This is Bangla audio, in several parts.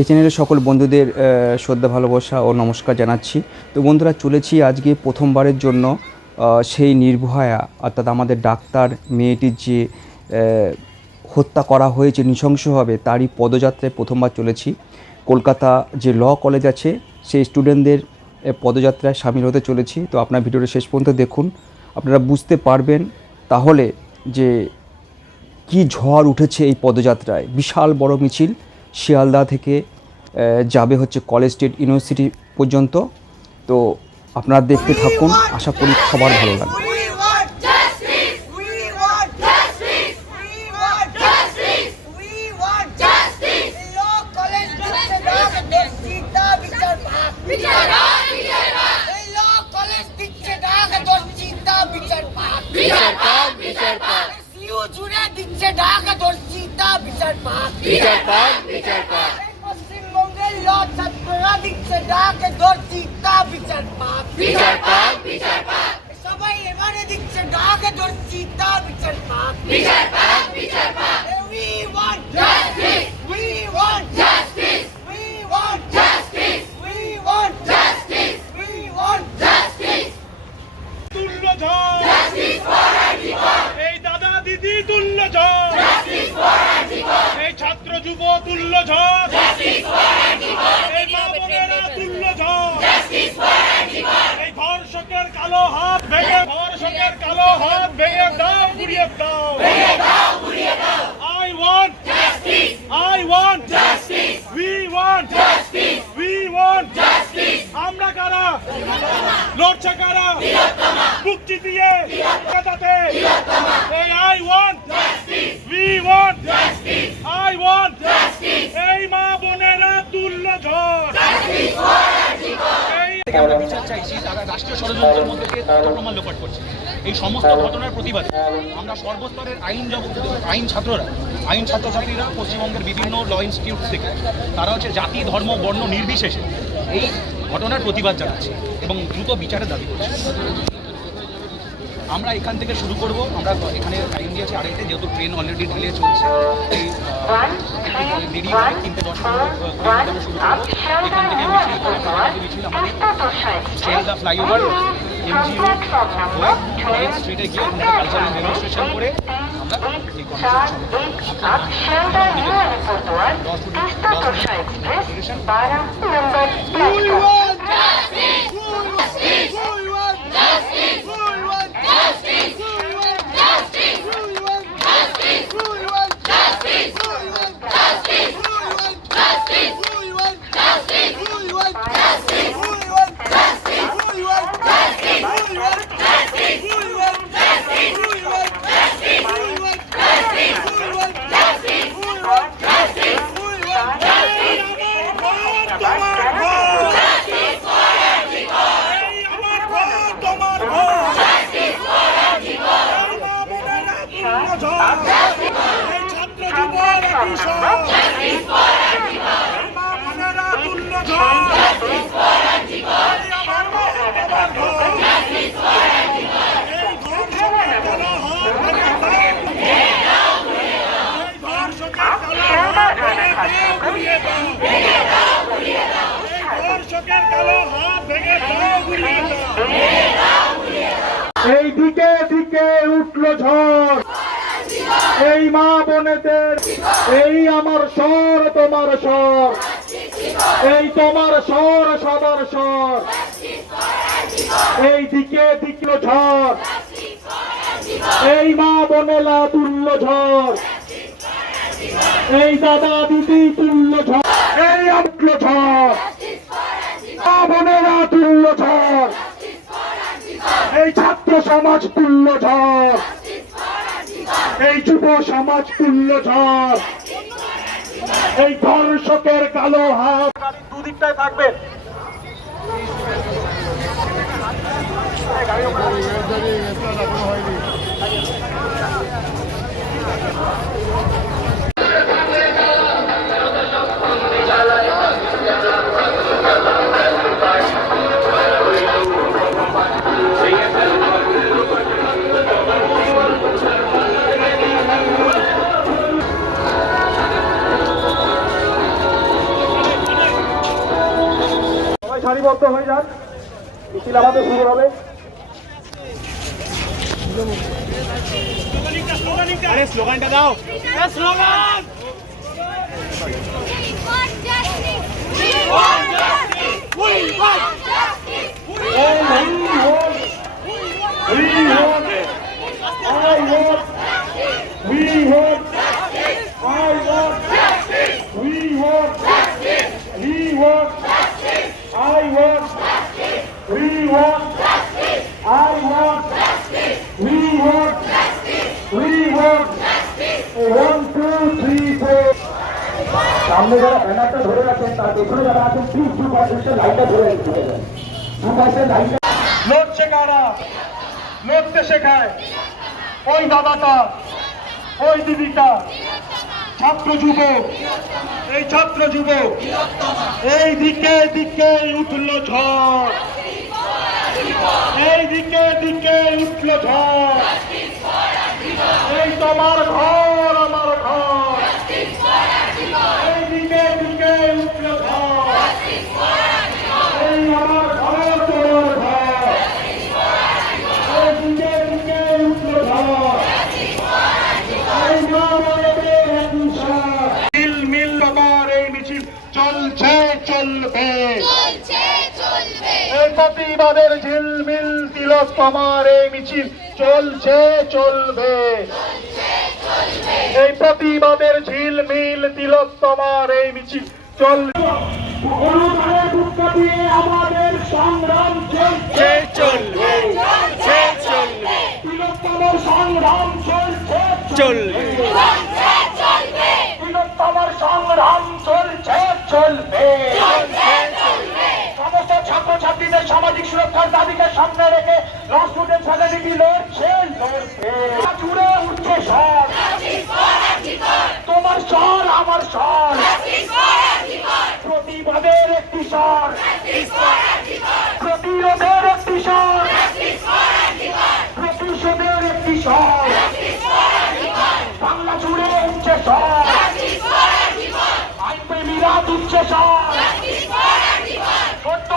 এই চ্যানেলের সকল বন্ধুদের শ্রদ্ধা, ভালোবাসা ও নমস্কার জানাচ্ছি। তো বন্ধুরা, চলেছি আজকে প্রথমবারের জন্য সেই নির্ভয়া, অর্থাৎ আমাদের ডাক্তার মেয়েটির যে হত্যা করা হয়েছে নৃশংসভাবে, তারই পদযাত্রায় প্রথমবার চলেছি। কলকাতা যে ল কলেজ আছে, সেই স্টুডেন্টদের পদযাত্রায় সামিল হতে চলেছি। তো আপনার ভিডিওটা শেষ পর্যন্ত দেখুন। আপনারা বুঝতে পারবেন তাহলে যে, কি ঝড় উঠেছে এই পদযাত্রায়। বিশাল বড় মিছিল শিয়ালদা থেকে যাবে হচ্ছে কলেজ স্টেট ইউনিভার্সিটি পর্যন্ত। তো আপনারা দেখতে থাকুন, আশা করি সবার ভালো লাগবে We want justice. We want justice. We want justice. We want justice. Law college দিচ্ছে ডাক দর্শিতা বিচার ভাগ বিচার ভাগ বিচার ভাগ law college দিচ্ছে ডাক দর্শিতা বিচার ভাগ বিচার ভাগ বিচার ভাগ সিউ জুড়ে দিচ্ছে ডাক দর্শিতা বিচার ভাগ বিচার ভাগ বিচার ভাগ পশ্চিমবঙ্গের ল ছাত্ররা দিচ্ছে ডাক দর্শিতা বিচার ভাগ বিচার ভাগ বিচার ভাগ সবাই এবারে দিচ্ছে ডাক দর্শিতা বিচার পাক বিচার পাক বিচার পাক we want justice we want justice we want justice we want justice we want justice তুল্য ঝড় এই দাদা দিদি তুল্য ঝড় এই ছাত্র যুব তুল্য ঝড় এই মা বোনেরা তুল্য ঝড় এই ধর্ষকের কালো হাত ভেঙে ধর্ষকের কালো হাত ভেঙে দাও গুড়িয়ে দাও। I want I want we want we want আমরা কারা? লড়ছে কারা? মুক্তি দিয়ে এই I want we want I want এই মা বোনেরা তুল্য ঝড় এই থেকে তারা রাষ্ট্রীয় ষড়যন্ত্রের মধ্যে প্রমাণ লোপাট করছে এই সমস্ত ঘটনার প্রতিবাদে আমরা সর্বস্তরের আইন জগৎ আইন ছাত্ররা আইন ছাত্রছাত্রীরা পশ্চিমবঙ্গের বিভিন্ন ল ইনস্টিটিউট থেকে তারা হচ্ছে জাতি ধর্ম বর্ণ নির্বিশেষে এই ঘটনার প্রতিবাদ জানাচ্ছে এবং দ্রুত বিচারের দাবি করছে। আমরা এখান থেকে শুরু করব। আমরা এখানে টাইম দিয়েছি আড়াইটে যেহেতু ট্রেন অলরেডি ডিলে চলছে করে তিনটে দশ পনেরো শুরু করব। এখান থেকে মিছিল করে মিছিল আমাদের ফ্লাইওভার এমজিও হয়ে স্ট্রিটে গিয়ে কালচারাল ডেমনস্ট্রেশন করে আমরা এই এই দিকে দিকে উঠল ঝড়। এই মা বোনেদের, এই আমার স্বর তোমার স্বর, এই তোমার স্বর সবার স্বর। এই দিকে দিকলো ঝড়, এই মা বোনেলা তুল্য ঝড়, এই দাদা দিদি তুল্য ঝড়, এই উঠল ঝড়। মা বোনেরা তুল্য ঝড়, এই ছাত্র সমাজ তুল্য ঝড়। এই যুব সমাজ তুল্য ঝড় এই ধর্ষকের কালো হাত। দুদিকটায় থাকবেন গাড়ি সারিবদ্ধ হয়ে যান মিছিল আমাদের শুরু হবে আরে স্লোগানটা দাও slogan want justice! We want justice! We want justice! We We want, we want, we want, I want, we want, we want, I want, want, we want, I want, we want, want, one, two, three, four. সামনে যারা ব্যানারটা ধরে আছেন তার পেছনে যারা আছেন প্লিজ দু পাশে লাইনটা ধরে রাখতে হবে দু পাশে লাইনটা লড়ছে কারা? লড়তে শেখায়। ওই দাদাটা ওই দিদিটা। ছাত্র যুবক, এই ছাত্র যুবক, এই দিকে দিকে উঠল ঝড়। এই দিকে দিকে উঠল ঝড়। এই তোমার ঘর এই দিকে দিকে উঠল ঝড় এই আমার ঘর তোমার ঘর এই দিকে দিকে উঠল ঝড় এই মা বলবে হিংসা। মিল মিল তোমার এই মিছিল চলছে চলবে চলছে চলবে এই প্রতিবাদের ঝিলমিল তিলক তোমার এই মিছিল চলছে চলবে। এই প্রতিবাদের ঝিলমিল তিলক তোমার এই মিছিল চলবে। আমাদের সংগ্রাম চলছে। চলবে চলবে। সংগ্রাম চলছে চলবে। সংগ্রাম চলছে ছাত্রছাত্রীদের সামাজিক সুরক্ষার দাবিকে সামনে রেখে ল স্টুডেন্ট ফ্যামিলি লড়ছে লড়ছে উঠছে সব তোমার স্বর, আমার স্বর। প্রতিবাদের একটি স্বর। প্রতিরোধের একটি স্বর। প্রতিশোধের একটি স্বর। বাংলা জুড়ে উঠছে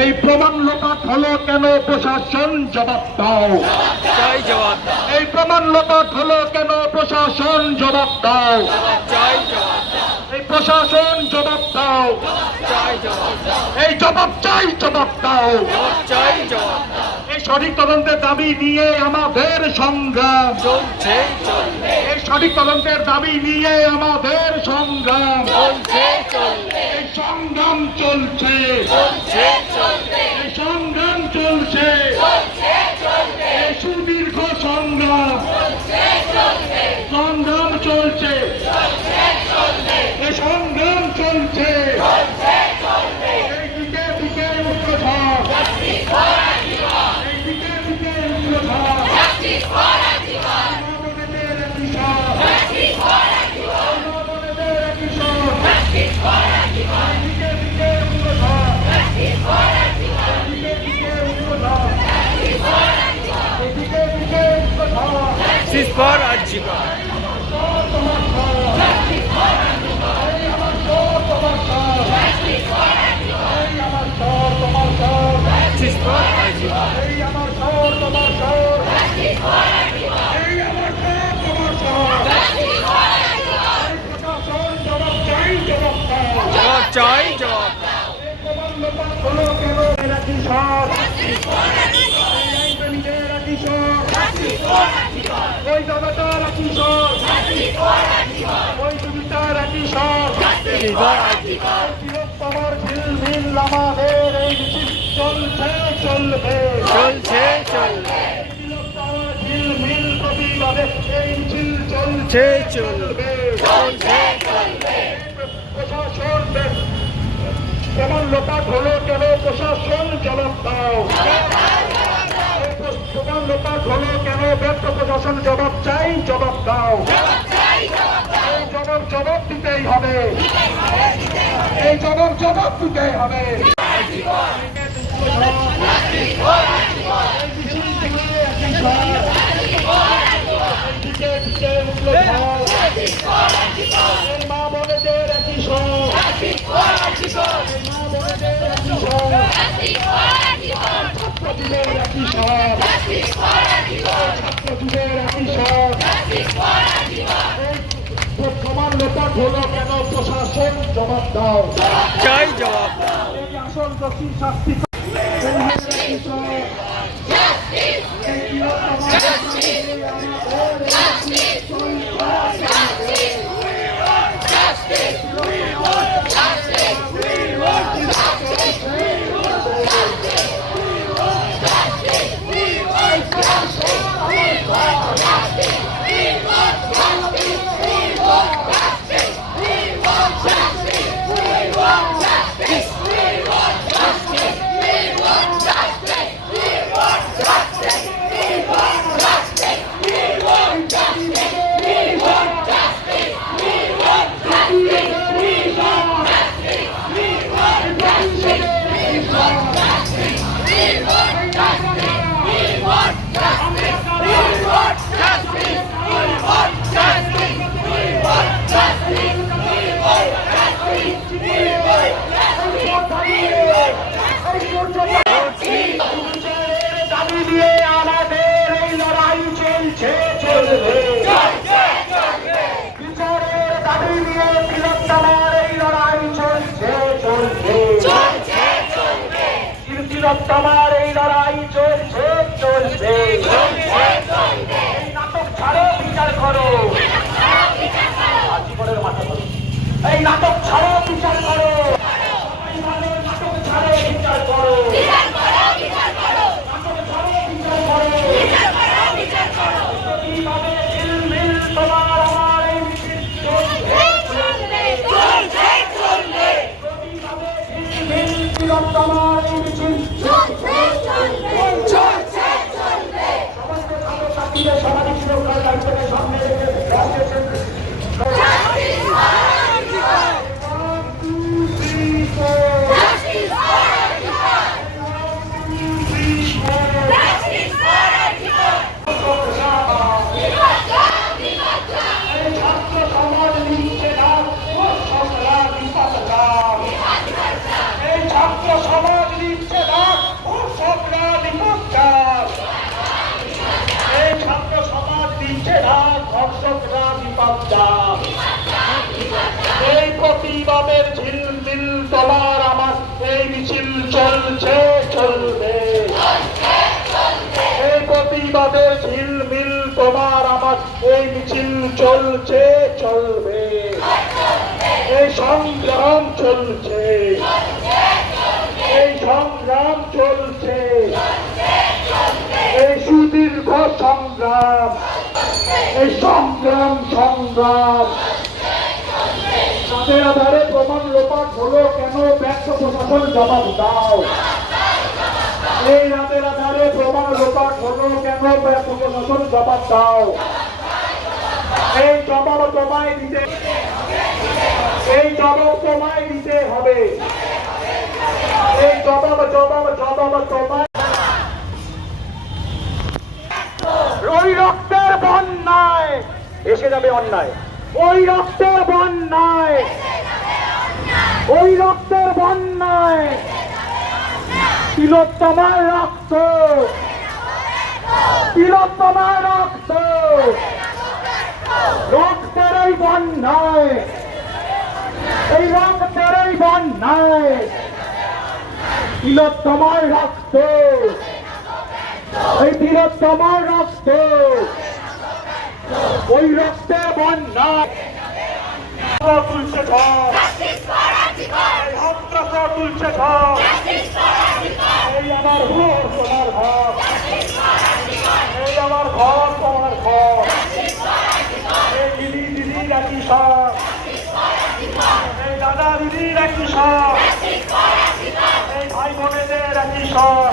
এই প্রমাণ লোপাট হলো কেন প্রশাসন জবাব দাও। চাই জবাব এই প্রমাণ লোপাট হলো কেন প্রশাসন জবাব দাও। চাই এই প্রশাসন জবাব দাও। চাই এই জবাব চাই জবাব দাও। চাই জবাব এই সঠিক তদন্তের দাবি নিয়ে আমাদের সংগ্রাম। চলছে। সঠিক তদন্তের দাবি নিয়ে আমাদের সংগ্রাম। চলছে চলবে। এই সংগ্রাম চলছে। চলছে চলবে। এই সংগ্রাম চলছে। সুদীর্ঘ সংগ্রাম। সংগ্রাম চলছে। সংগ্রাম চলছে। এই দিকে দিকে উঠল ঝড় এই দিকে এই প্রশাসন জবাব চাই জবাব দাও ওই দাদাটারা কিশোর ওই কিশোর সিস ফর আজীবন ঝিলমিল আমাদের এই চলছে চলবে চলছে। চলবে ঝিলমিল প্রতিবাদে এই মিছিল চলছে চলবে। চলছে চলবে। প্রশাসন কেমন লোপাট হলো কেন প্রশাসন জবাব দাও। প্রধান লোপাট হলো কেন ব্যর্থ প্রশাসন জবাব চাই জবাব দাও। এই জবাব জবাব দিতেই হবে। এই জবাব জবাব দিতেই হবে। মা বোনেদের একই সব মা বোনেদের একই সব ছাত্রদের একই সব ছাত্রদের একই সব সমান লোপাট আসল দোষী শাস্তি এই সব এই বৃহত্তম দাবি চলছে চলবে বিচারের দাবি নিয়ে বৃহত্তমার এই লড়াই চলছে চলবে বৃহত্তমার এই লড়াই চলছে চলবে এই নাটক ছাড়ো বিচার করো জীবনের মাথা করো এই নাটক ছাড়ো বিচার করো এই নাটক ছাড়ো বিচার করো কীভাবে ঝিলমিল তোমার আমার এই মিছিল চলছে, কীভাবে ঝিলমিল তিলক তোমার এই মিছিল সমস্ত ছাত্রছাত্রীদের সামাজিক সুরক্ষার দায়িত্বকে সামনে রেখে রাষ্ট্রের কেন্দ্রে One, two, three, four. Two, three, four. এই ছাত্র সমাজ নিচ্ছে ডাক ও সংগ্রাম বিপদগাম। এই ছাত্র সমাজ নিচ্ছে ডাক ও সংগ্রাম বিপদগাম। এই ছাত্র সমাজ নিচ্ছে ডাক ধর্ষকরা বিপদগাম। এই প্রতিবাদের ঝিলমিল তোমার আমার এই মিছিল চলছে, চলবে। এই প্রতিবাদের ঝিলমিল তোমার আমার, এই মিছিল চলছে, চলবে। এই সংগ্রাম চলছে। এই সংগ্রাম চলছে। এই সুদীর্ঘ সংগ্রাম। এই সংগ্রাম সংগ্রাম। আধারে প্রমাণ হলো কেন ব্যর্থ প্রশাসন জবাব দাও? এই রাতের আধারে প্রমাণ লোপাট হলো কেন ব্যর্থ প্রশাসন জবাব দাও? এই জবাব তোমায় দিতে এই জবাব তোমায় দিতে হবে। এই জবাব জবাব জবাব তোমায় ওই রক্তের বন্যায় এসে যাবে অন্যায়। ওই রক্তের বন্যায় ওই রক্তের বন্যায় তিলোত্তমার রক্ত তিলোত্তমার রক্ত রক্তের এই বন্যায় এই রক্তের এই বন্যায় তিলোত্তমার রক্ত এই তিলোত্তমার রক্ত ওই রক্তের বন্যায়। পতাকা তুলছে ঘর এই আমার ঘর তোমার ঘর। এই আমার ঘর তোমার ঘর। এই দিদি দিদি রাখি সব। এই দাদা দিদি রাখি সব। এই ভাই বোনেদের রাখি সব।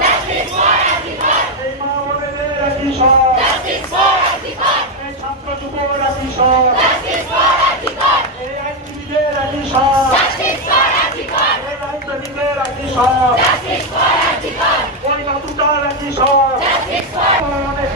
এই মা বোনেদের রাখি সব। এই ছাত্র যুব রাখি সব। এই আইনজীবীদের রাখি সব। Justice for শ্রমিকের রাখি সব পরিবার দুটার রাখি সব অনেক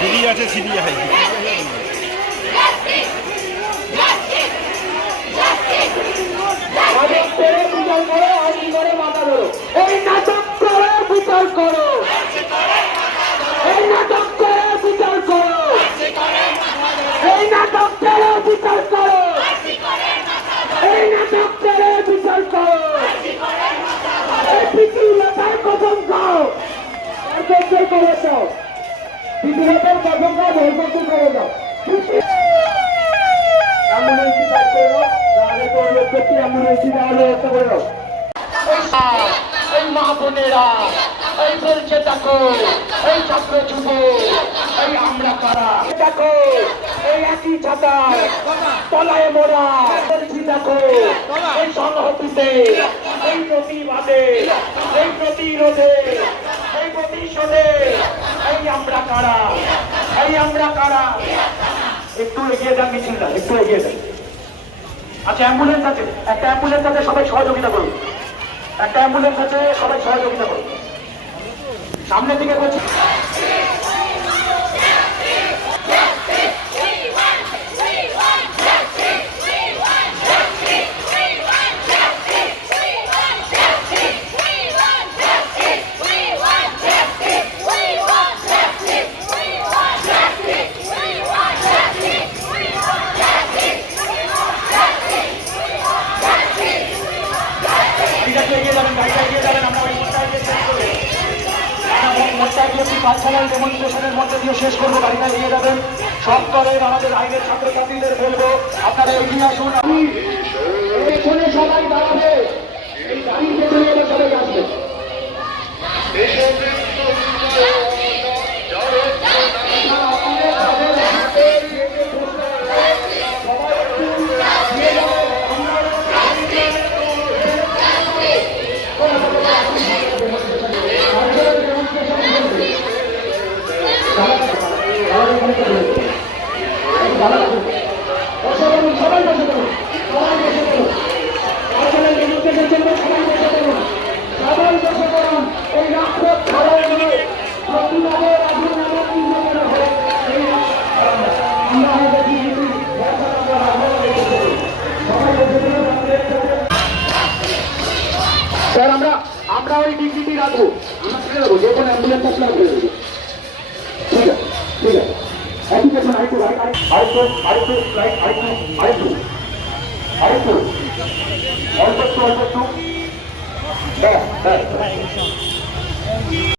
দিদি আছে সিবিআই। হস্তান্তর করে দাও। বিধিগতের কাজটা হস্তান্তর করে দাও। অ্যাম্বুলেন্সি কাজ করে দাও। তাহলে তোর লোককে অ্যাম্বুলেন্সি দেওয়ার ব্যবস্থা করে দাও। এই মা বোনেরা তলায় মোড়া। দেখো এই সংহতিতে একটু এগিয়ে যান মিছিলটা একটু এগিয়ে যান। আচ্ছা অ্যাম্বুলেন্স আছে। একটা অ্যাম্বুলেন্স আছে, সবাই সহযোগিতা করুন। একটা অ্যাম্বুলেন্স আছে, সবাই সহযোগিতা করুন। সামনের দিকে বলছি পাঁচশালার ডেমনস্ট্রেশনের মধ্যে দিয়ে শেষ করব গাড়িটা এগিয়ে যাবেন সব স্তরের আমাদের আইনের ছাত্রছাত্রীদের বলব আপনারা এগিয়ে আসুন। আমি পেছনে সবাই দাঁড়াবে। আমরা আমরা ওই ডিগ্রিটি রাখব। আমরা যে কোনো অ্যাম্বুলেন্স আপনারা আরেকটু আরেকটু আরেকটু আরেকটু আরেকটু আরেকটু অল্প একটু অল্প একটু ব্যাস ব্যাস